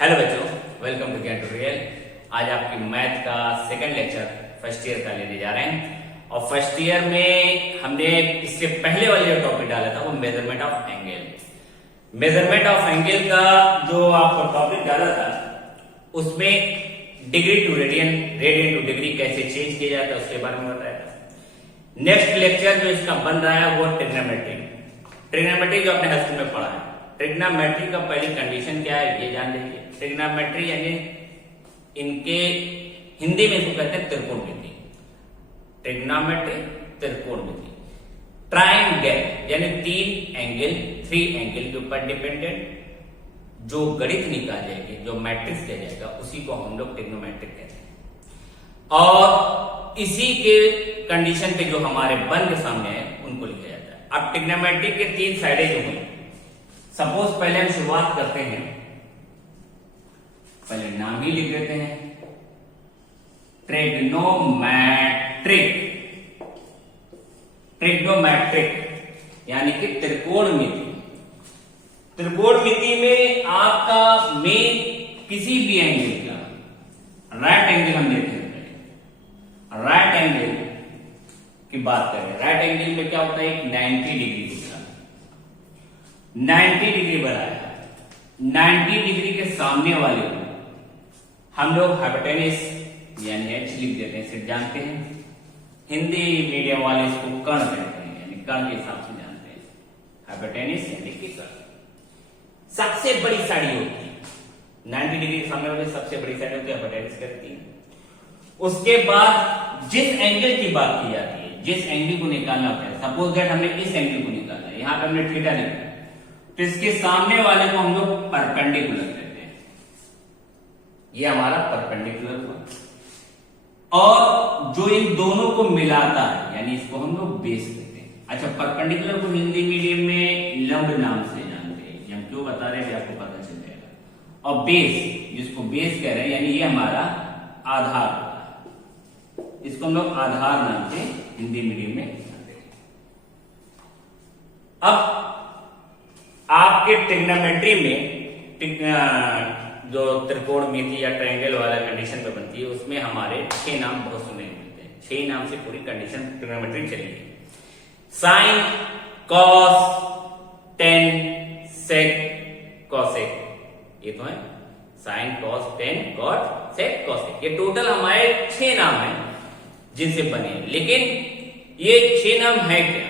Hello बच्चों, welcome to ज्ञान tutorial. आज आपकी मैथ का सेकंड लेक्चर फर्स्ट ईयर का लेने जा रहे हैं। और फर्स्ट ईयर में हमने इससे पहले वाले जो टॉपिक डाला था वो measurement of angle. Measurement of angle का जो आपको टॉपिक डाला था उसमें degree to radian, radian to degree कैसे चेंज किया जाता है उसके बारे में बताया था। नेक्स्ट लेक्चर जो इसका बन रहा है वो ट्रिग्नोमेट्री। ट्रिग्नोमेट्री जो आपने हाई स्कूल में पढ़ा है, ट्रिग्नोमेट्री का पहली कंडीशन क्या है ये जान लीजिए। ट्रिग्नोमेट्री यानी इनके हिंदी में इसको कहते हैं त्रिकोणमिति। ट्रिग्नोमेट्री त्रिकोणमिति। ट्रायंगल यानी तीन एंगल, थ्री एंगल के ऊपर डिपेंडेंट जो गणित निकाल जाएगी, जो मैट्रिक्स दिया जाएगा उसी को हम लोग ट्रिग्नोमेट्रिक कहते हैं। और इसी के कंडीशन पे जो हमारे बन के सामने है उनको लिखा जाता है। अब ट्रिग्नोमेट्री के तीन साइडें जो हुई, सपोज पहले हम शुरुआत करते हैं, पहले नाम ही लिख देते हैं ट्रिग्नोमेट्रिक। ट्रिग्नोमेट्रिक यानी कि त्रिकोणमिति। त्रिकोणमिति में आपका मेन किसी भी एंगल का राइट एंगल हम लेते हैं। राइट एंगल की बात करें, राइट एंगल में क्या होता है, 90 डिग्री होता है। 90 डिग्री बनाया, 90 डिग्री के सामने वाले को हम लोग हाइपोटेनस यानी एच लिख देते हैं। सिर्फ जानते हैं, हिंदी मीडियम वाले इसको कर्ण कहते हैं, यानी कर्ण के हिसाब से जानते हैं। हाइपोटेनस यानी कि कर्ण सबसे बड़ी साइड होती है। 90 डिग्री के सामने वाले सबसे बड़ी साइड होती है, हाइपोटेनस कहती है। उसके बाद जिस एंगल की बात की जाती है, जिस एंगल को निकालना पड़े, सपोज दैट हमने इस एंगल को निकालना है, यहां पे हमने थीटा लिखा है, तो इसके सामने वाले को हम लोग परपेंडिकुलर कहते हैं। ये हमारा परपेंडिकुलर हुआ। और जो इन दोनों को मिलाता है यानी इसको हम लोग बेस कहते हैं। अच्छा, परपेंडिकुलर को हिंदी मीडियम में लंब नाम से जानते हैं, हम क्यों बता रहे हैं आपको पता चल जाएगा। और बेस, जिसको बेस कह रहे हैं, यानी ये हमारा आधार होता है, इसको हम लोग आधार नाम से हिंदी मीडियम में जानते हैं। अब आपके ट्रिग्नोमेट्री में जो त्रिकोणमिति या ट्रायंगल वाला कंडीशन पे बनती है, उसमें हमारे 6 नाम बहुत सुने मिलते हैं। 6 नाम से पूरी कंडीशन ट्रिग्नोमेट्री चलेगी। साइन, कॉस, टेन, सेक, कॉसेक। ये तो है साइन, कॉस, टेन, कॉट, सेक, कॉसेक। ये टोटल हमारे 6 नाम हैं जिनसे बने। लेकिन ये 6 नाम है क्या?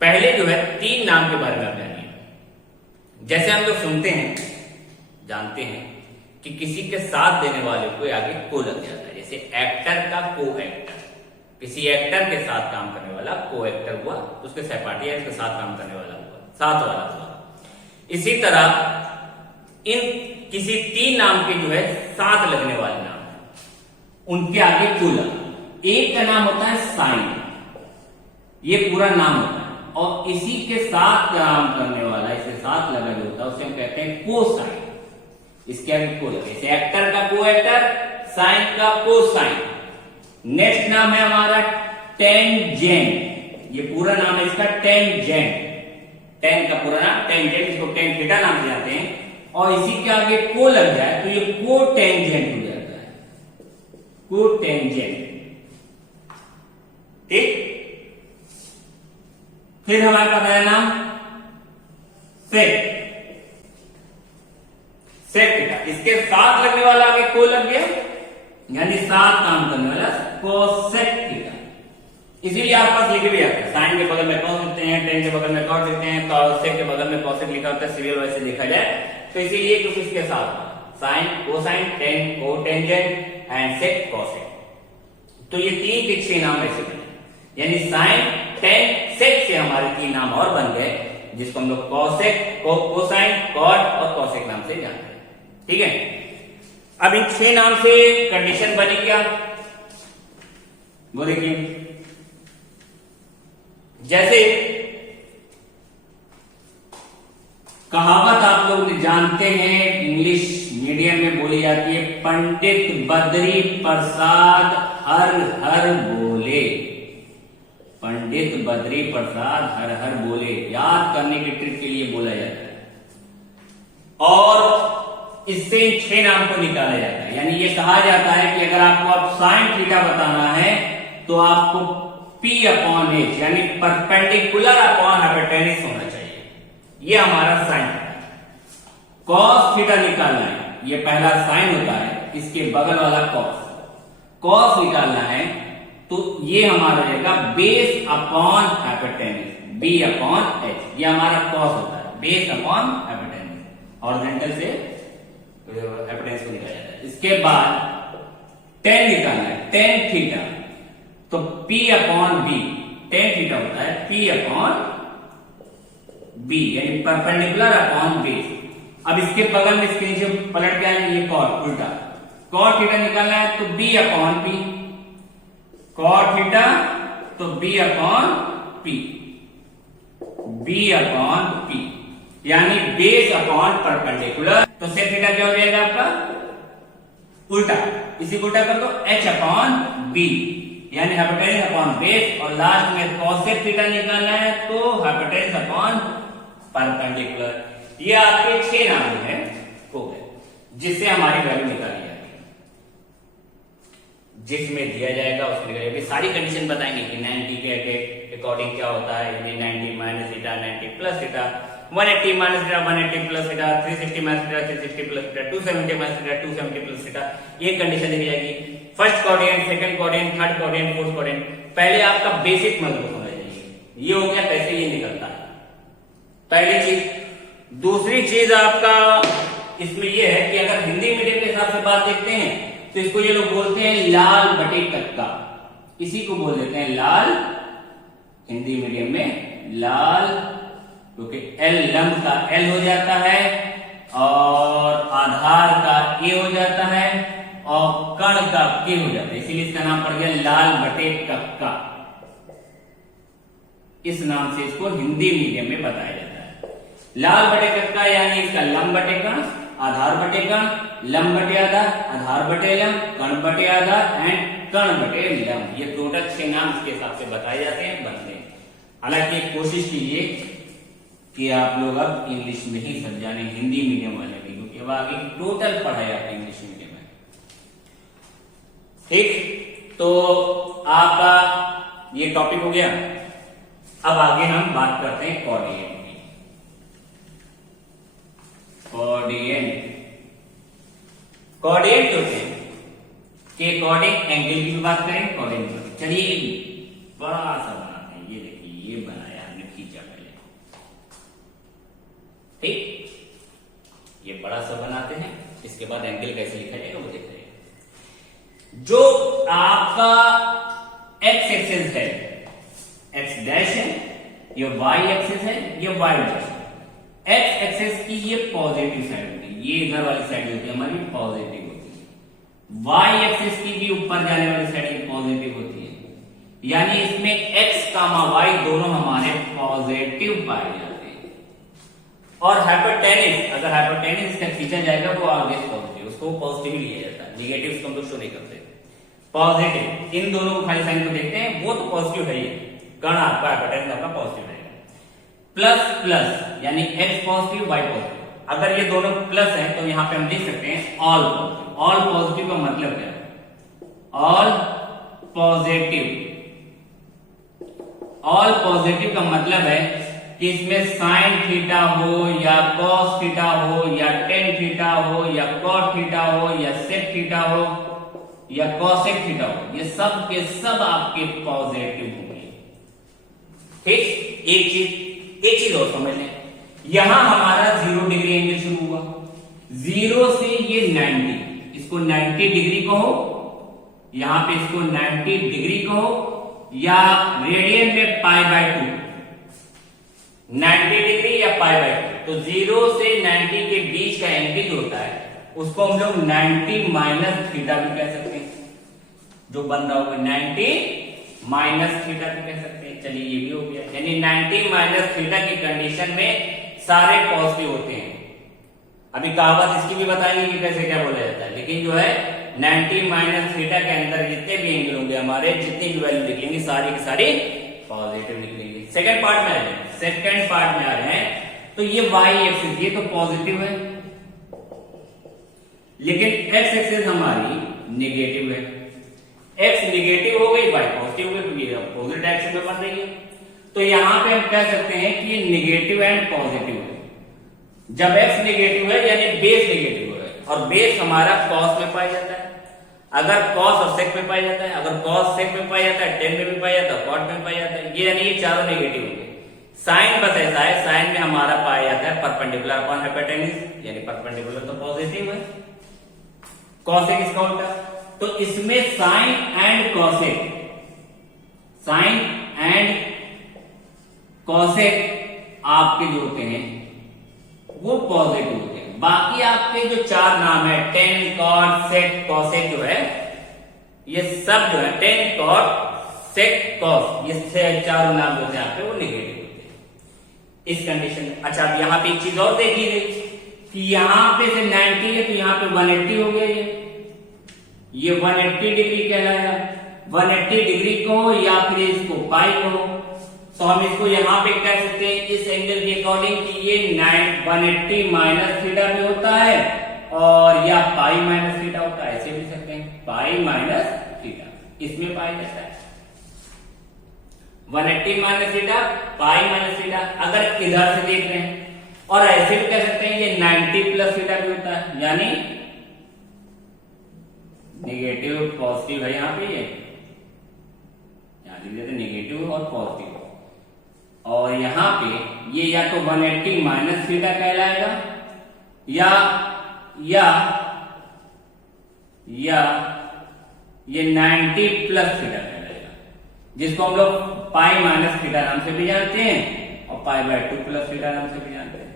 पहले जो है 3 नाम के बारे में आप जानिए। जैसे हम लोग सुनते हैं, जानते हैं कि किसी के साथ देने वाले को आगे को लग जाता है। जैसे एक्टर का को एक्टर, किसी एक्टर के साथ काम करने वाला को एक्टर हुआ, तो उसके सहपाठी है, उसके साथ काम करने वाला हुआ, साथ वाला हुआ। इसी तरह इन किसी 3 नाम के जो है साथ लगने वाले नाम, उनके आगे को लगा। एक का नाम होता है साइन, ये पूरा नाम होता है। और इसी के साथ काम करने वाला, इसके साथ लगा जो होता है उसे हम कहते हैं कोसाइन। इसके आगे को लगे, जैसे एक्टर का को एक्टर, साइन का कोसाइन। नेक्स्ट नाम है हमारा टेंजेंट। ये पूरा नाम है इसका टेंजेंट। टेन का पूरा नाम टेंजेंट, इसको टेन थीटा नाम से जाते हैं। और इसी के आगे को लग जाए तो ये को टेंजेंट हो जाता है, को टेंजेंट। ठीक। फिर हमारे पास आया नाम सेक। सेक थीटा, इसके साथ लगने वाला आगे को लग गया, यानी साथ काम करने वाला कोसेक थीटा। इसीलिए आप पास लिखे भी आता है, साइन के बगल में कॉस लिखते हैं, टेन के बगल में कॉट लिखते हैं, कोसेक के बगल में कोसेक लिखा होता है, सीरियल वाइज से देखा जाए तो। इसीलिए क्योंकि इसके साथ साइन, कोसाइन, टेन, को टेंजेंट एंड सेक, कोसेक। तो ये 3 के 6 नाम ऐसे बने, यानी साइन, टेन, सेक से हमारे 3 नाम और बन गए, जिसको हम लोग कोसेक, कोसाइन, कॉट और कोसेक नाम से जानते हैं। ठीक है। अब इन 6 नाम से कंडीशन बनी क्या, वो देखिए। जैसे कहावत आप लोग जानते हैं, इंग्लिश मीडियम में बोली जाती है, पंडित बद्री प्रसाद हर हर बोले। पंडित बद्री प्रसाद हर हर बोले, याद करने की ट्रिक के लिए बोला जाता है। और इससे 6 नाम को निकाला जाता है। यानी ये कहा जाता है कि अगर आपको अब साइन थीटा बताना है तो आपको P अपॉन एच यानी परपेंडिकुलर अपॉन हाइपोटेन्यूज होना चाहिए। ये हमारा साइन है। कॉस थीटा निकालना है, ये पहला साइन होता है, इसके बगल वाला कॉस। कॉस निकालना है तो ये हमारा रहेगा base upon hypotenuse, B upon H. ये हमारा कॉस होता है, बेस अपॉन हाइपोटेन्यूज। हॉरिजॉन्टल से हाइपोटेन्यूज को निकाला जाता है। इसके बाद टेन निकालना है, टेन थीटा, तो P upon B, tan theta होता है P अपॉन बी यानी परपेंडिकुलर अपॉन बेस। अब इसके बगल में इसके नीचे पलट के आएंगे ये कॉट, उल्टा कॉट थीटा निकालना है तो B upon P, cot theta तो B upon P, B upon P यानी बेस अपॉन परपेंडिकुलर। तो सेक थीटा क्या हो जाएगा आपका उल्टा, इसी को उल्टा कर दो H अपॉन B यानी हाइपोटेन्यूज अपॉन बेस। और लास्ट में कॉसेक थीटा निकालना है तो हाइपोटेन्यूज अपॉन परपेंडिकुलर। ये आपके 6 नाम हैं हो गए जिससे हमारी वैल्यू निकाली जाती है, जिसमें दिया जाएगा उसमें निकालेंगे। सारी कंडीशन बताएंगे कि 90 के अकॉर्डिंग क्या होता है, यानी 90 minus theta, 90 plus theta, 180 minus theta, 180 plus theta, 360 minus theta, 360 plus theta, 270 minus theta, 270 plus theta. ये कंडीशन देखी जाएगी। First coordinate, second coordinate, third coordinate, fourth coordinate. पहले आपका बेसिक मतलब होना चाहिए, ये हो गया कैसे ये निकलता है, पहली चीज। दूसरी चीज आपका इसमें ये है कि अगर हिंदी मीडियम के हिसाब से बात देखते हैं तो इसको ये लोग बोलते हैं लाल बटे कक्का, इसी को बोल देते हैं लाल, हिंदी मीडियम में लाल, क्योंकि एल लंब का एल हो जाता है और आधार का ए हो जाता है और कण का के हो जाता है, इसीलिए इसका नाम पड़ गया लाल बटे कक्का। इस नाम से इसको हिंदी मीडियम में बताया जाता है लाल बटे कक्का, यानी इसका लंब बटे कण, आधार बटे कण, लंब बटे आधार, आधार बटे लंब, कण बटे आधार एंड कण बटे लंब। ये टोटल 6 नाम इसके हिसाब से बताए जाते हैं, बनते हैं। हालांकि कोशिश कीजिए कि आप लोग अब इंग्लिश में ही समझाने, हिंदी मीडियम वाले भी, क्योंकि अब आगे टोटल पढ़ाई आपकी इंग्लिश मीडियम में। ठीक, तो आपका ये टॉपिक हो गया। अब आगे हम बात करते हैं कोऑर्डिनेट की। कोऑर्डिनेट होते हैं के अकॉर्डिंग एंगल की भी बात करें, कोऑर्डिनेट। चलिए बड़ा सा बनाते हैं, ये देखिए ये बनाया हमने, खींचा पहले, ठीक, ये बड़ा सा बनाते हैं। इसके बाद एंगल कैसे लिखा जाएगा वो देख रहे हैं। जो आपका एक्स एक्सिस है, एक्स डैश है, ये वाई एक्सिस है, ये वाई डैश है। एक्स एक्सिस की ये पॉजिटिव साइड होती है, ये इधर वाली साइड होती है हमारी पॉजिटिव होती है। वाई एक्सिस की भी ऊपर जाने वाली साइड पॉजिटिव होती है, यानी इसमें एक्स कामा वाई दोनों हमारे पॉजिटिव पाए जाते हैं। और हाइपोटेन्यूज, अगर हाइपोटेन्यूज इसका खींचा जाएगा वो ऑलवेज पॉजिटिव, उसको पॉजिटिव लिया जाता है, निगेटिव उसको हम लोग शो नहीं करते। पॉजिटिव, इन दोनों को खाली साइन को देखते हैं, वो तो पॉजिटिव है, कण आपका हाइपोटेन्यूज आपका पॉजिटिव रहेगा। प्लस प्लस यानी एक्स पॉजिटिव वाई पॉजिटिव, अगर ये दोनों प्लस हैं तो यहां पे हम लिख सकते हैं ऑल पॉजिटिव। ऑल पॉजिटिव का मतलब क्या है, ऑल पॉजिटिव, ऑल पॉजिटिव का मतलब है कि इसमें साइन थीटा हो या कॉस थीटा हो या टेन थीटा हो या कॉट थीटा हो या सेक थीटा हो या कॉसेक थीटा हो, ये सब के सब आपके पॉजिटिव होंगे। ठीक, एक चीज और समझ लें, यहां हमारा 0 डिग्री एंगल शुरू हुआ, 0 से ये 90, इसको 90 डिग्री कहो, यहां पे इसको 90 डिग्री कहो, या रेडियन में π/2, 90 डिग्री या π/2। तो 0 से 90 के बीच का एंगल जो होता है उसको हम लोग 90 माइनस थीटा भी कह सकते हैं, जो बन रहा होगा 90 माइनस थीटा भी कह सकते हैं। चलिए ये भी हो गया, यानी 90 माइनस थीटा की कंडीशन में सारे पॉजिटिव होते हैं। अभी कहावत इसकी भी बताएंगे कि कैसे क्या बोला जाता है, लेकिन जो है 90 माइनस थीटा के अंदर जितने भी एंगल होंगे हमारे, जितनी भी वैल्यू निकलेंगी सारी की सारी पॉजिटिव निकलेंगी। सेकंड पार्ट में आ रहे हैं, सेकंड पार्ट में आ रहे हैं, तो ये वाई एक्सिस ये तो पॉजिटिव है, लेकिन एक्स एक्सिस हमारी नेगेटिव है। एक्स नेगेटिव हो गई, वाई पॉजिटिव हो गई, तो ये अपोजिट डायरेक्शन में बन रही है। तो यहां पे हम कह सकते हैं कि ये नेगेटिव एंड पॉजिटिव है। जब एक्स नेगेटिव है यानी बेस नेगेटिव है, और बेस हमारा कॉस में पाया जाता है। अगर कॉस और सेक में पाया जाता है, अगर कॉस सेक में पाया जाता है, टेन में भी पाया जाता है, कॉट में पाया जाता है, ये यानी ये चारों नेगेटिव होंगे। साइन बस ऐसा है, साइन में हमारा पाया जाता है परपेंडिकुलर अपॉन हाइपोटेन्यूज, यानी परपेंडिकुलर तो पॉजिटिव है, कॉसेक इसका उल्टा। तो इसमें sine and cosec, sine and cosec आपके जो होते हैं वो पॉजिटिव होते हैं। बाकी आपके जो चार नाम है टेन, कॉट, सेक, कॉसेक जो है, ये सब जो है टेन, कॉट, सेक, कॉस, ये चारों नाम जो होते हैं आपके वो नेगेटिव होते हैं इस कंडीशन में। अच्छा, अब यहाँ पे एक चीज और देखी गई कि यहाँ पे से 90 है तो यहाँ पे 180 हो गया। ये 180 डिग्री कहलाया। 180 डिग्री को या फिर इसको पाई को, तो हम इसको यहाँ पे कह सकते हैं इस एंगल के अकॉर्डिंग कि ये 180 माइनस थीटा भी होता है और या पाई माइनस थीटा होता है, ऐसे भी सकते हैं, पाई माइनस थीटा इसमें पाया जाता है। 180 minus theta, pi minus theta, अगर इधर से देख रहे हैं, और ऐसे भी कह सकते हैं ये 90 प्लस थीटा भी होता है, यानी नेगेटिव पॉजिटिव है। यहाँ पे ये लिख देते नेगेटिव और पॉजिटिव, और यहां पे ये या तो 180 माइनस थीटा कहलाएगा या ये 90 प्लस थीटा कहलाएगा, जिसको हम लोग पाई माइनस थीटा नाम से भी जानते हैं और पाई बाय 2 प्लस थीटा नाम से भी जानते हैं।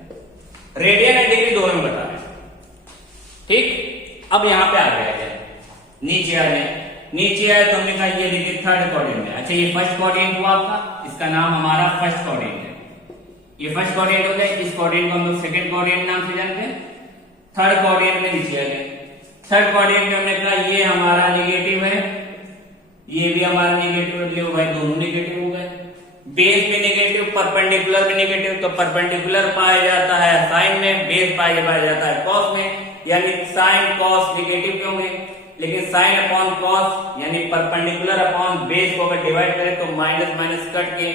रेडियन और डिग्री दोनों में बता रहे हैं। ठीक, अब यहां पे आ गया, नीचे आ जाए। नीचे आए तो हमने कहा ये देखिए थर्ड क्वाड्रेंट में। अच्छा, ये फर्स्ट क्वाड्रेंट हुआ आपका, इसका नाम हमारा फर्स्ट क्वाड्रेंट है। ये फर्स्ट क्वाड्रेंट हो गया, इस क्वाड्रेंट को हम लोग सेकंड क्वाड्रेंट नाम से जानते हैं। थर्ड क्वाड्रेंट में नीचे आ गए। थर्ड क्वाड्रेंट में हमने कहा ये हमारा नेगेटिव है, ये भी हमारा नेगेटिव है, भाई दोनों नेगेटिव हो गए। बेस भी नेगेटिव, परपेंडिकुलर भी नेगेटिव, तो परपेंडिकुलर पाया जाता है साइन में, बेस पाया जाता है कॉस में, यानी साइन कॉस नेगेटिव क्यों होंगे, लेकिन साइन अपॉन कॉस यानी परपेंडिकुलर अपॉन बेस को अगर डिवाइड करें तो माइनस माइनस कट के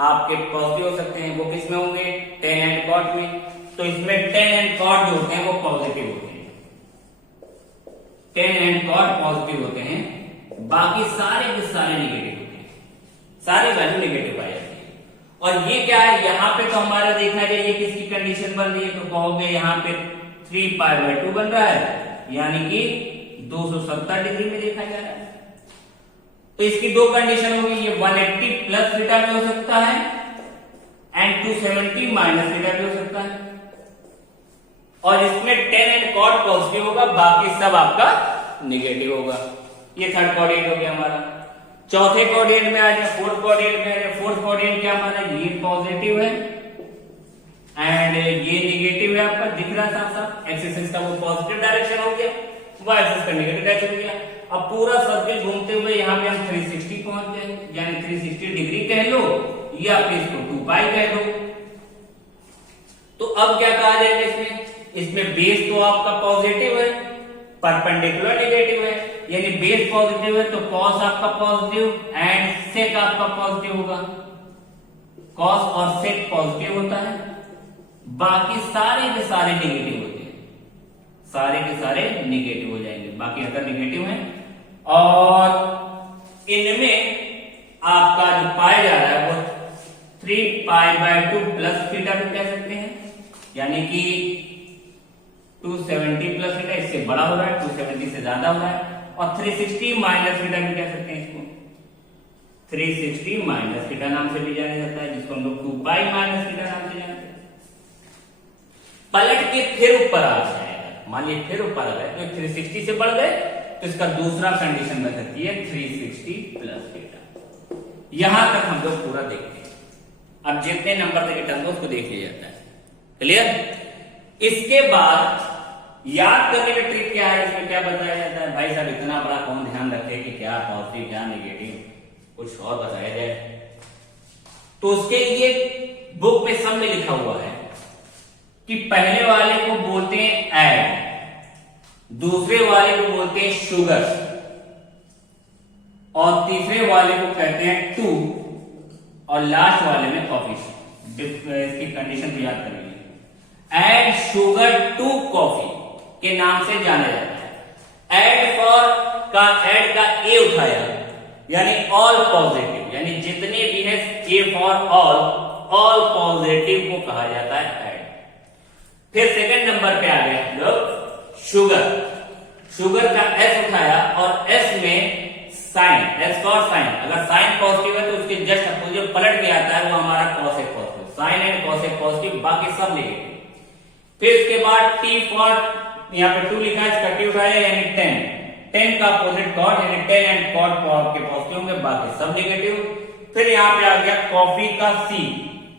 आपके पॉजिटिव हो सकते हैं। वो किस में होंगे, टेन एंड कॉट में। तो इसमें टेन एंड कॉट जो होते हैं वो पॉजिटिव होते हैं, टेन एंड कॉट पॉजिटिव होते हैं, बाकी सारे के सारे नेगेटिव होते हैं, सारे वैल्यू नेगेटिव पाई जाती है। और ये क्या है, यहाँ पे तो हमारा देखना चाहिए ये किसकी कंडीशन बन रही है, तो कहोगे यहाँ पे 3 पाई बाय 2 बन रहा है, यानी कि 270 डिग्री में देखा जा रहा है। तो इसकी दो कंडीशन होगी, ये 180 प्लस थीटा भी हो सकता है एंड 270 माइनस थीटा भी हो सकता है, और इसमें 10 एंड कॉट पॉजिटिव होगा, बाकी सब आपका नेगेटिव होगा। ये थर्ड क्वाड्रेंट हो गया हमारा। चौथे क्वाड्रेंट में आ जाए, फोर्थ क्वाड्रेंट में आ जाए। फोर्थ क्वाड्रेंट क्या हमारा, ये पॉजिटिव है एंड ये नेगेटिव है, आपका दिख रहा है साफ साफ। एक्स एक्सिस का वो पॉजिटिव डायरेक्शन हो गया, वाई एक्सिस का नेगेटिव डायरेक्शन हो गया। अब पूरा सर्किल घूमते हुए यहाँ पे हम 360 पहुंच गए, यानी 360 डिग्री कह लो या फिर इसको 2 पाई कह लो। तो अब क्या कहा जाएगा इसमें, इसमें बेस तो आपका पॉजिटिव है, परपेंडिकुलर नेगेटिव है, यानी बेस पॉजिटिव है तो कॉस आपका पॉजिटिव एंड सेक आपका पॉजिटिव होगा। कॉस और सेक पॉजिटिव होता है, बाकी सारे के सारे नेगेटिव होते हैं, सारे के सारे नेगेटिव हो जाएंगे, बाकी अगर नेगेटिव है। और इनमें आपका जो पाया जा रहा है वो 3 पाई बाय 2 प्लस थीटा भी कह सकते हैं, यानी कि 270 प्लस थीटा इससे बड़ा हो रहा है, 270 से ज्यादा हो रहा है, और 360 माइनस थीटा भी कह सकते हैं इसको, 360 माइनस थीटा नाम से भी जाना जाता है, जिसको हम लोग 2 पाई माइनस थीटा नाम से जानते हैं। पलट के फिर ऊपर आ जाएगा, मान लीजिए फिर ऊपर आ गए तो 360 से बढ़ गए तो इसका दूसरा कंडीशन बन सकती है 360 प्लस थीटा। यहां तक हम लोग पूरा देखते हैं। अब जितने नंबर तक टर्म उसको देख लिया जाता है, क्लियर। इसके बाद याद करने का ट्रिक क्या है, इसमें क्या बताया जाता है, भाई साहब इतना बड़ा कौन ध्यान रखे कि क्या पॉजिटिव क्या नेगेटिव, कुछ और बताया जाए। तो उसके लिए बुक पे सब में लिखा हुआ है कि पहले वाले को बोलते हैं ऐड, दूसरे वाले को बोलते हैं शुगर और तीसरे वाले को कहते हैं टू और लास्ट वाले में कॉफी। इसकी कंडीशन तो याद करेंगे। ऐड शुगर टू कॉफी के नाम से जाना जाता है। ऐड ऐड का ए उठाया यानी ऑल पॉजिटिव, यानी जितने भी है ए फॉर ऑल पॉजिटिव को कहा जाता है ऐड। फिर सेकंड नंबर पे आ गया हम लोग शुगर का एस उठाया और एस में साइन, एस फॉर साइन। अगर साइन पॉजिटिव है तो उसके जस्ट अपोजिट पलट के आता है वो हमारा cosec positive, sine and cosec positive, बाकी सब नेगेटिव। फिर उसके बाद टी फॉर, यहाँ पे 2 लिखा है, इसका टी उठाया यानी 10 का अपोजिट कॉट, यानी 10 एंड कॉट के पॉजिटिव होंगे, बाकी सब नेगेटिव। फिर यहाँ पे आ गया कॉफी का सी,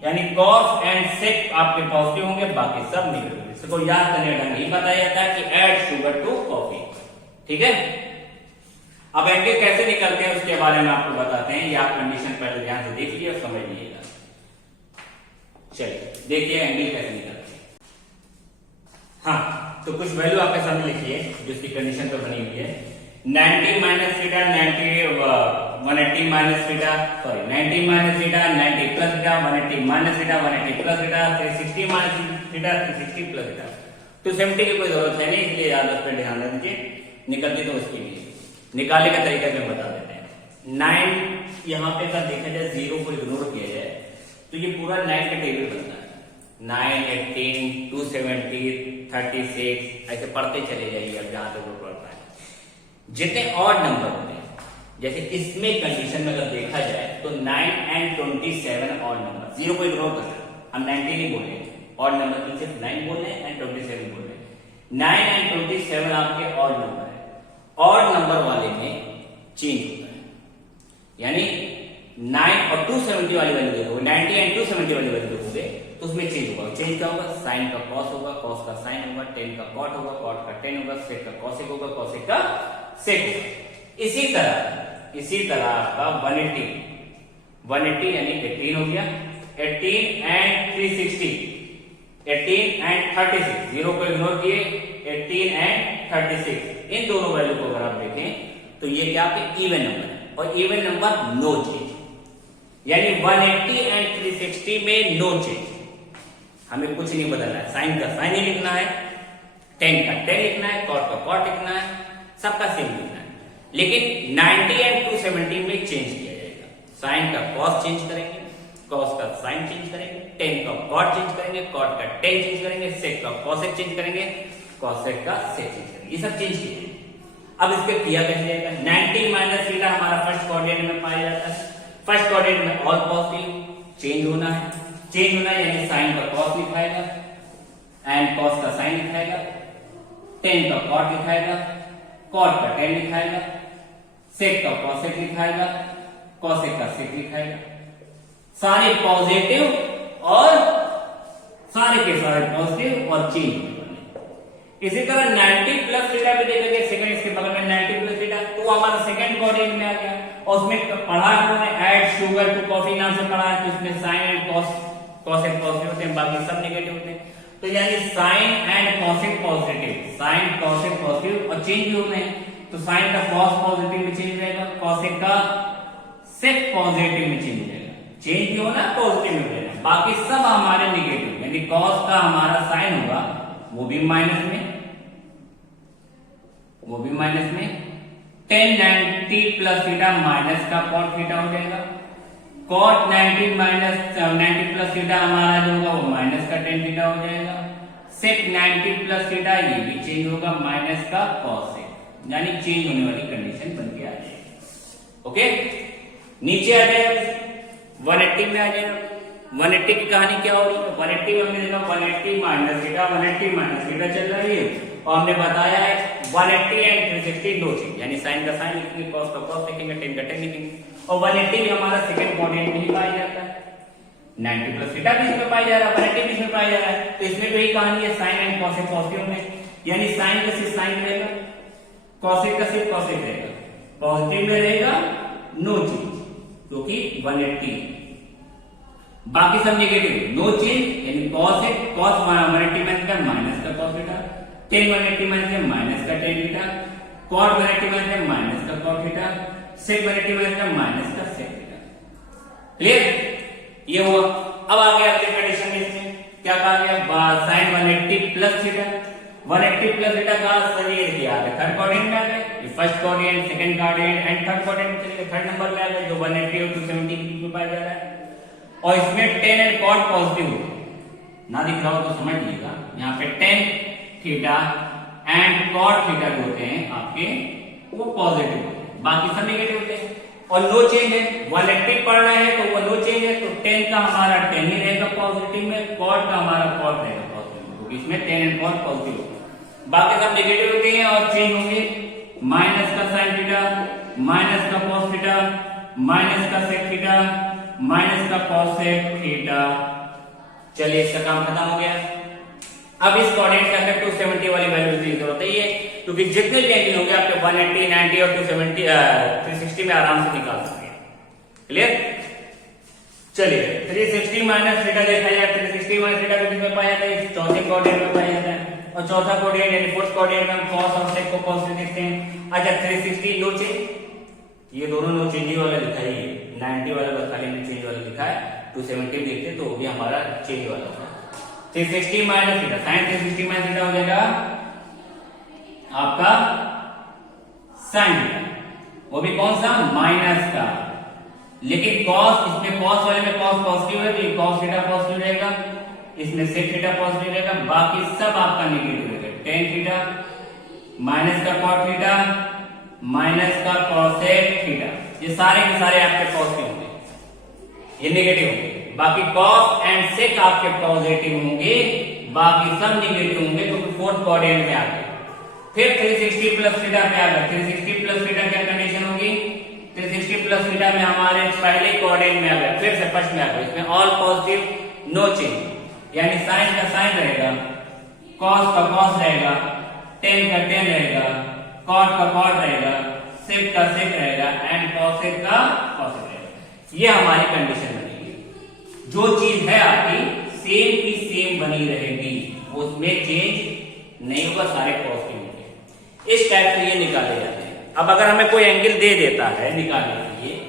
यानी कॉस एंड सेक आपके पॉजिटिव होंगे, बाकी सब नेगेटिव। इसको याद करने का ढंग ही बताया जाता है कि ऐड शुगर टू कॉफी। ठीक है, अब एंगल कैसे निकलते हैं उसके बारे में आपको बताते हैं। ये आप कंडीशन पहले ध्यान से देख लीजिए और समझ लीजिएगा। चलिए देखिए एंगल कैसे निकलते हैं। हाँ, तो कुछ वैल्यू आपके सामने लिखिए जो इसकी कंडीशन पर बनी हुई है। 90 minus theta, 180 minus theta, sorry 90 minus theta, 90 plus theta, 180 minus theta, 180 plus theta, 360 minus theta, 360 plus theta. 270 की कोई जरूरत है नहीं, इसलिए याद उस पर ध्यान दे दीजिए। निकलती तो उसकी भी निकालने का तरीका भी हम बता देते हैं। 9 यहाँ पे अगर देखा जाए 0 को इग्नोर किया जाए तो ये पूरा 9 का टेबल बनता है। 9, 18, 270, 36 ऐसे पढ़ते चले जाइए अब जहां तक वो पढ़ता है। जितने ऑड नंबर होते हैं, जैसे इसमें कंडीशन में अगर देखा जाए तो 9 एंड 27 ऑड नंबर, 0 को इग्नोर कर रहे हैं, हम 90 नहीं बोल रहे, ऑड नंबर में सिर्फ 9 बोल रहे हैं एंड 27 बोल रहे हैं। 9 एंड 27 आपके ऑड नंबर है। ऑड नंबर वाले में चेंज होता है, यानी 9 और 270 वाली वैल्यू देखोगे, 90 एंड 270 वाली वैल्यू देखोगे तो उसमें चेंज होगा। चेंज क्या होगा? साइन का कॉस होगा, कॉस का साइन होगा, 10 का कॉट होगा, कॉट का 10 होगा, सेक का कॉसेक होगा, कॉसेक का सेक होगा। इसी तरह आपका 180 यानी 18 हो गया, 18 एंड 360, 18 एंड 36, 0 को इग्नोर किए, 18 एंड 36, इन दोनों वैल्यू को अगर आप देखें तो ये क्या आपके इवन नंबर है और इवन नंबर नो चेंज, यानी 180 एंड 360 में नो चेंज, हमें कुछ नहीं बदलना है। साइन का साइन ही लिखना है, 10 का 10 लिखना है, कॉट का कॉट लिखना है, सबका सेम लिखना है। लेकिन 90 एंड 270 में चेंज किया जाएगा। साइन का कॉस चेंज करेंगे, कॉस का साइन चेंज करेंगे, 10 का कॉट चेंज करेंगे, कॉट का 10 चेंज करेंगे, सेक का कॉसेक चेंज करेंगे, कॉसेक का सेक चेंज करेंगे, ये सब चेंज किए। अब इस पे किया कैसे जाएगा? 90 माइनस थीटा हमारा फर्स्ट क्वाड्रेंट में पाया जाता है। फर्स्ट क्वाड्रेंट में ऑल पॉजिटिव, चेंज होना है, यानी साइन का कॉस लिखाएगा एंड कॉस का साइन लिखाएगा, 10 का कॉट लिखाएगा, कॉट का 10 लिखाएगा, सेक का कॉसेक लिखाएगा, कॉसेक का सेक लिखाएगा, सारे पॉजिटिव और सारे के सारे पॉजिटिव और चेंज। इसी तरह 90 प्लस थीटा भी देखेंगे, सेकंड इसके बगल में 90 प्लस थीटा, तो हमारा सेकंड क्वाड्रेंट में आ गया और उसमें पढ़ा हमने ऐड शुगर टू कॉफी नाम से पढ़ा है, तो इसमें साइन एंड कॉसेक पॉजिटिव होते हैं, बाकी सब नेगेटिव होते हैं। तो यानी sine and cosec positive, sine cosec positive और चेंज भी होते हैं, तो साइन का कॉस पॉजिटिव में चेंज हो जाएगा, कॉसेक का सेक पॉजिटिव में चेंज हो जाएगा, चेंज भी होना पॉजिटिव में हो जाएगा, बाकी सब हमारे नेगेटिव, यानी कॉस का हमारा साइन होगा वो भी माइनस में, 10 90 प्लस थीटा माइनस का कॉट थीटा हो जाएगा, कॉट 90 माइनस 90 प्लस थीटा हमारा जो होगा वो माइनस का 10 थीटा हो जाएगा, सेक 90 प्लस थीटा ये भी चेंज होगा माइनस का कॉस सेक, यानी चेंज होने वाली कंडीशन बन के आ जाएगी। ओके, नीचे आ जाएगा 180 में आ जाएगा। 180 की कहानी क्या हो रही है? 180 में हमने देखा 180 माइनस थीटा, 180 माइनस थीटा चल रही है और हमने बताया है 180 एंड 360 नो चेंज, यानी साइन का साइन लिखेंगे, कॉस का कॉस लिखेंगे, 10 का 10 लिखेंगे, और 180 भी हमारा सेकंड क्वाड्रेंट में ही पाया जाता है। 90 प्लस थीटा भी इसमें पाया जा रहा है, 180 भी इसमें पाया जा रहा है, तो इसमें भी यही कहानी है, साइन एंड कॉसेक पॉजिटिव में, यानी साइन का सिर्फ साइन रहेगा, कॉसेक का सिर्फ कॉसेक रहेगा, पॉजिटिव में रहेगा नो चेंज क्योंकि 180, बाकी सब नेगेटिव, नो चेंज, यानी कॉस है, कॉस 180 माइनस का माइनस का कॉस थीटा, टेन 180 माइनस है माइनस का टेन थीटा, कॉट 180 माइनस है माइनस का कॉट थीटा, सेक 180 माइनस है माइनस का सेक थीटा। क्लियर? ये हुआ। अब आ गया अगले कंडीशन में, इसमें क्या कहा गया, sine 180 plus theta. 180 plus theta का सही दिया है थर्ड क्वाड्रेंट में आ गया, ये first quadrant, second quadrant and third quadrant में चलिए थर्ड नंबर में आ गया, जो 180 और 270 के बीच में पाया जा रहा है। और इसमें टेन एंड कॉट पॉजिटिव होते हैं, ना दिख रहा हो तो समझ लीजिएगा, यहाँ पे tan theta and cot theta जो होते हैं आपके वो पॉजिटिव होते हैं, बाकी सब नेगेटिव होते हैं। और नो चेंज है, 180 पढ़ रहे हैं तो वो नो चेंज है, तो 10 का हमारा 10 ही रहेगा पॉजिटिव में, कॉट का हमारा कॉट रहेगा पॉजिटिव में, तो इसमें 10 एंड कॉट पॉजिटिव होगा, बाकी सब नेगेटिव होते हैं और चेंज होंगे। माइनस का साइन थीटा, माइनस का कॉस थीटा, माइनस का सेक थीटा, माइनस का कॉसेक थीटा। चलिए इसका काम खत्म हो गया। अब इस कोऑर्डिनेट के अंदर 270 वाली वैल्यू की जरूरत है, ये क्योंकि जितने भी एंगल होंगे आपके 180, 90 और 270 360 में आराम से निकाल सकते हैं। क्लियर? चलिए 360 माइनस थीटा देखा जाए, 360 माइनस थीटा किसमें पाया जाता है, चौथे कोऑर्डिनेट में पाया जाता है, और चौथा कोऑर्डिनेट यानी फोर्थ कोऑर्डिनेट में हम कॉस और सेक को पॉजिटिव देखते हैं। अच्छा 360 नो चेंज, ये दोनों नो चेंज वाला लिखा है, 90 वाला बस खाली में चेंज वाला लिखा है, 270 देखते तो वो भी हमारा चेंज वाला था। 360 minus theta, sine 360 minus theta हो जाएगा आपका साइन थीटा, वो भी कौन सा, माइनस का, लेकिन कॉस, इसमें कॉस वाले में कॉस पॉजिटिव है तो ये कॉस थीटा पॉजिटिव रहेगा, इसमें सेक थीटा पॉजिटिव रहेगा, बाकी सब आपका नेगेटिव रहेगा। टेन थीटा माइनस का कॉट थीटा माइनस का कॉसेक थीटा, ये सारे के सारे आपके पॉजिटिव होंगे, ये नेगेटिव होंगे, बाकी कॉस एंड सेक आपके पॉजिटिव होंगे, बाकी सब नेगेटिव होंगे, क्योंकि फोर्थ कोऑर्डिनेट में आ गए। फिर 360 प्लस थीटा पे आ गया, 360 प्लस थीटा क्या कंडीशन होगी, 360 प्लस थीटा में हमारे पहले कोऑर्डिनेट में आ गया, फिर से फर्स्ट में आ गया, इसमें ऑल पॉजिटिव नो चेंज, यानी साइन का साइन रहेगा, कॉस का कॉस रहेगा, टेन का टेन रहेगा, कॉट का कॉट रहेगा, सेक का सेक रहेगा एंड कॉसेक का कॉसेक रहेगा। ये हमारी कंडीशन बनेगी, जो चीज है आपकी सेम की सेम बनी रहेगी, उसमें चेंज नहीं होगा, सारे पॉजिटिव होंगे। इस टाइप से ये निकाले जाते हैं। अब अगर हमें कोई एंगल दे देता है निकालने के लिए,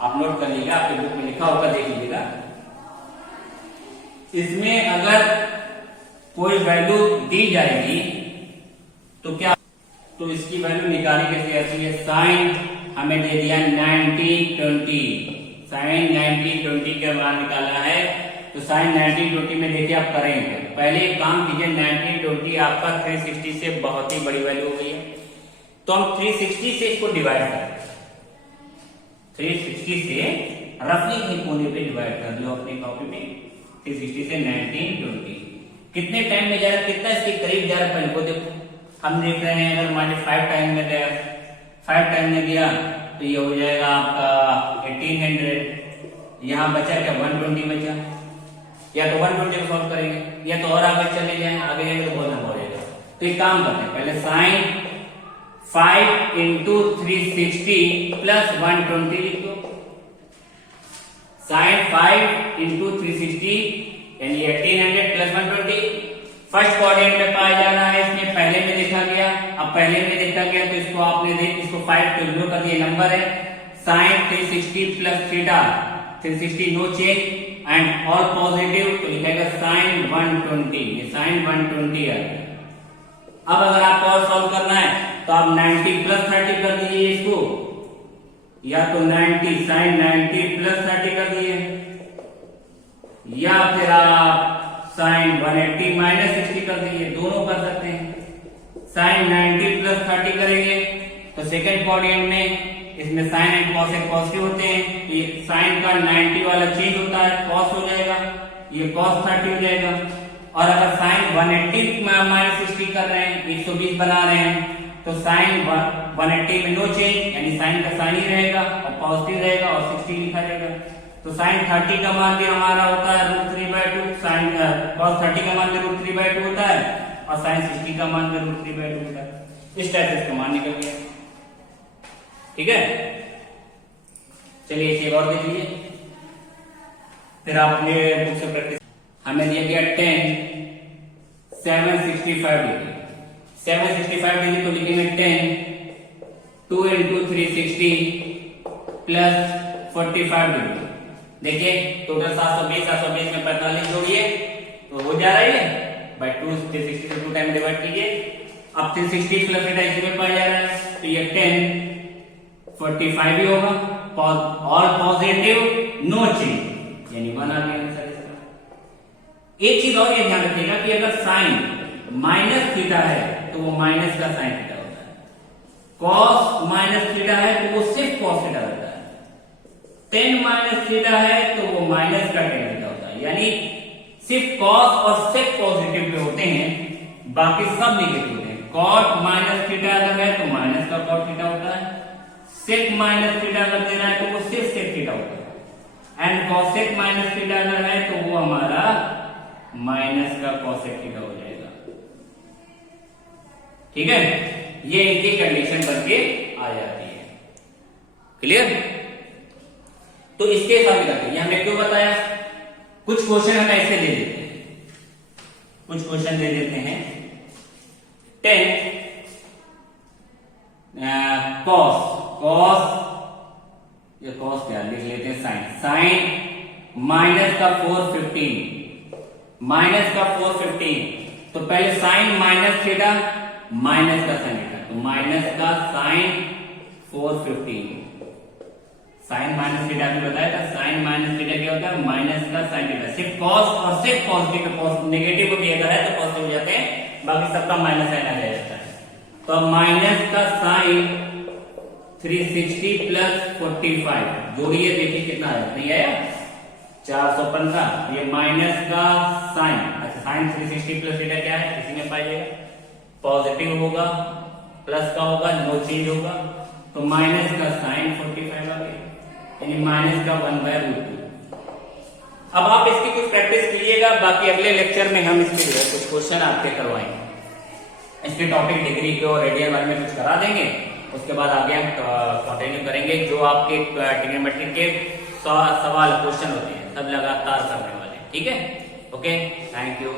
आप नोट कर लीजिएगा, आपके बुक में लिखा होगा, देख लीजिएगा, इसमें अगर कोई वैल्यू दी जाएगी तो क्या, तो इसकी वैल्यू निकाली कैसे आती है, साइन हमें दे दिया 90 20, साइन 90 20 के मान निकालना है, तो साइन 90 20 में देखिए आप करेंगे, पहले एक काम कीजिए, 90 20 आपका 360 से बहुत ही बड़ी वैल्यू हो गई है, तो हम 360 से इसको डिवाइड करें, 360 से रफली एक कोने पे डिवाइड कर लो अपनी कॉपी में, 360 से 19 20 कितने टाइम में जा रहा है, कितना इसके करीब जा रहा है, पहले को देखो, हम देख रहे हैं अगर मान लीजिए 5 टाइम में गया, 5 टाइम में गया तो ये हो जाएगा आपका 1800, यहाँ बचा क्या 120 बचा, या तो 120 को सॉल्व करेंगे, या तो और आगे चले जाएं, आगे जाएंगे तो बहुत लंबा हो जाएगा, तो एक काम करते हैं, पहले साइन 5 इंटू 360 प्लस 120 लिख दो, साइन 5 इंटू 360 यानी 1800 प्लस 120, फर्स्ट कोऑर्डिनेट में पाया जाना है, इसमें पहले में देखा गया, अब पहले में देखा गया तो इसको आपने देख, इसको 5 तो इग्नोर कर दिया, नंबर है sine 360 plus theta, 360 no change and all positive, तो लिखेगा साइन 120, ये साइन 120 है। अब अगर आपको और सॉल्व करना है तो आप 90 प्लस 30 कर दीजिए इसको, या तो 90 साइन 90 प्लस 30 कर दिए, या फिर आप साइन 180 माइनस 60 कर दीजिए, दोनों कर सकते हैं। साइन 90 प्लस 30 करेंगे तो सेकंड कोऑर्डिनेट में इसमें साइन एंड कॉस एक पॉजिटिव होते हैं, ये साइन का 90 वाला चेंज होता है, कॉस हो जाएगा, ये कॉस 30 हो जाएगा, और अगर साइन 180 माइनस 60 कर रहे हैं, 120 बना रहे हैं, तो साइन 180 में नो चेंज, यानी साइन का साइन ही रहेगा और पॉजिटिव रहेगा और 60 लिखा जाएगा, तो साइन 30 का मान भी हमारा होता है √3/2, साइन कॉस 30 का मान भी √3/2 होता है, और साइन 60 का मान भी √3/2 होता है। इस टाइप से इसका मान निकल गया, ठीक है। चलिए इसे और देख लीजिए, फिर आप अपने बुक से प्रैक्टिस, हमें दिया गया 10 765 डिग्री, 765 डिग्री तो लिखेंगे 10, 2 into 360 प्लस 45 डिग्री। देखिए टोटल 720, 720 में 45 जोड़िए तो हो जा रहा है बाय 2, 360 से 2 टाइम डिवाइड कीजिए। अब 360 प्लस थीटा इसी में पाया जा रहा है तो ये 10, 45 ही होगा। ऑल पॉजिटिव, नो चेंज, यानी 1 आ गया आंसर इसका। एक चीज और ये ध्यान रखिएगा कि अगर साइन माइनस थीटा है तो वो माइनस का साइन थीटा होता है, कॉस माइनस थीटा है तो वो सिर्फ कॉस थीटा होता है, टेन माइनस थीटा है तो वो माइनस का टेन थीटा होता है। यानी सिर्फ कॉस और सिर्फ पॉजिटिव पे होते हैं, बाकी सब नेगेटिव होते हैं। कॉट माइनस थीटा अगर है तो माइनस का कॉट थीटा होता है, सेक माइनस थीटा अगर दे रहा है तो वो सिर्फ सेक थीटा होता है, एंड कॉसेक माइनस थीटा अगर है तो वो हमारा माइनस का कॉसेक थीटा हो जाएगा। ठीक है, ये इनकी कंडीशन बनके आ जाती है। क्लियर? तो इसके हिसाब से करते हैं। हमने क्यों बताया, कुछ क्वेश्चन हम ऐसे दे देते हैं, कुछ क्वेश्चन दे देते हैं 10 कॉस ये कॉस क्या लिख लेते हैं, साइन माइनस का 415, माइनस का 415 तो पहले साइन माइनस थीटा माइनस का साइन थीटा, तो माइनस का साइन 415, साइन माइनस थीटा भी बताया था। साइन माइनस थीटा क्या होता है, माइनस का साइन थीटा। सिर्फ कॉस और सिर्फ पॉजिटिव, नेगेटिव भी अगर है तो पॉजिटिव हो जाते हैं, बाकी सबका माइनस साइन आ जाता है। तो माइनस का साइन 360 प्लस 45 जोड़िए, देखिए कितना आया, नहीं आया 415। ये माइनस का साइन, अच्छा साइन 360 प्लस थीटा क्या है, इसी में पाइएगा, पॉजिटिव होगा, प्लस का होगा, नो चेंज होगा, तो माइनस का साइन 45 आ गया, यानी माइनस का 1/√2। अब आप इसकी कुछ प्रैक्टिस कीजिएगा, बाकी अगले लेक्चर में हम इसके लिए कुछ क्वेश्चन आपके करवाएंगे। इसके टॉपिक डिग्री के और रेडियन बारे में कुछ करा देंगे, उसके बाद आगे हम कंटिन्यू करेंगे। जो आपके ट्रिग्नोमेट्री के सवाल क्वेश्चन होते हैं सब लगातार करने वाले। ठीक है, ओके, थैंक यू।